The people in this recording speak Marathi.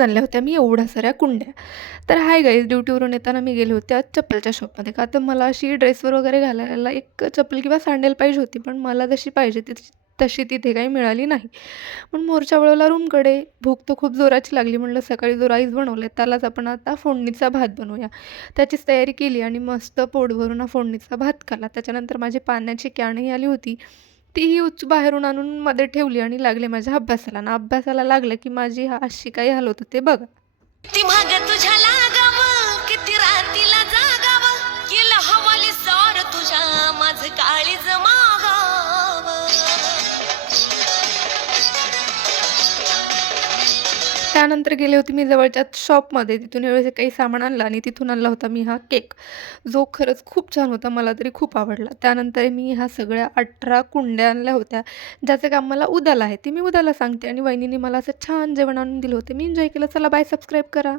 आणल्या होत्या मी एवढ्या साऱ्या कुंड्या. तर हाय गाईज, ड्युटीवरून येताना मी गेले होते आज चप्पलच्या शॉपमध्ये. का तर मला अशी ड्रेसवर वगैरे घालायला एक चप्पल किंवा सँडल पाहिजे होती. पण मला जशी पाहिजे तशी तिथे काही मिळाली नाही. पण मोर्चा वळवला रूमकडे. भूक तर खूप जोराची लागली. म्हटलं सकाळी जो राईस बनवला त्यालाच आपण आता फोडणीचा भात बनवूया. त्याचीच तयारी केली आणि मस्त पोट भरून हा फोडणीचा भात खाल्ला. त्याच्यानंतर माझी पाण्याची कॅनही आली होती. तीही बाहेरून आणून मध्ये ठेवली आणि लागले माझ्या अभ्यासाला आणि अभ्यासाला लागलं की माझी अशी काही हाल होतं ते बघा. किती महाग तुझ्या लागावं, किती रातीला जागावं, केलं हवाली सार तुझ्या माझं काळीज मागावं. त्यानंतर गेले होते मी जवळच्याच शॉपमध्ये. तिथून एवढे काही सामान आणलं आणि तिथून आणला होता मी हा केक, जो खरंच खूप छान होता. मला तरी खूप आवडला. त्यानंतर मी ह्या सगळ्या 18 कुंड्या आणल्या होत्या, ज्याचं काम मला उद्याला आहे. ते मी उद्याला सांगते आणि वहिनीने मला असं छान जेवण आणून दिलं होतं. मी एन्जॉय केलं. चला बाय, सबस्क्राईब करा.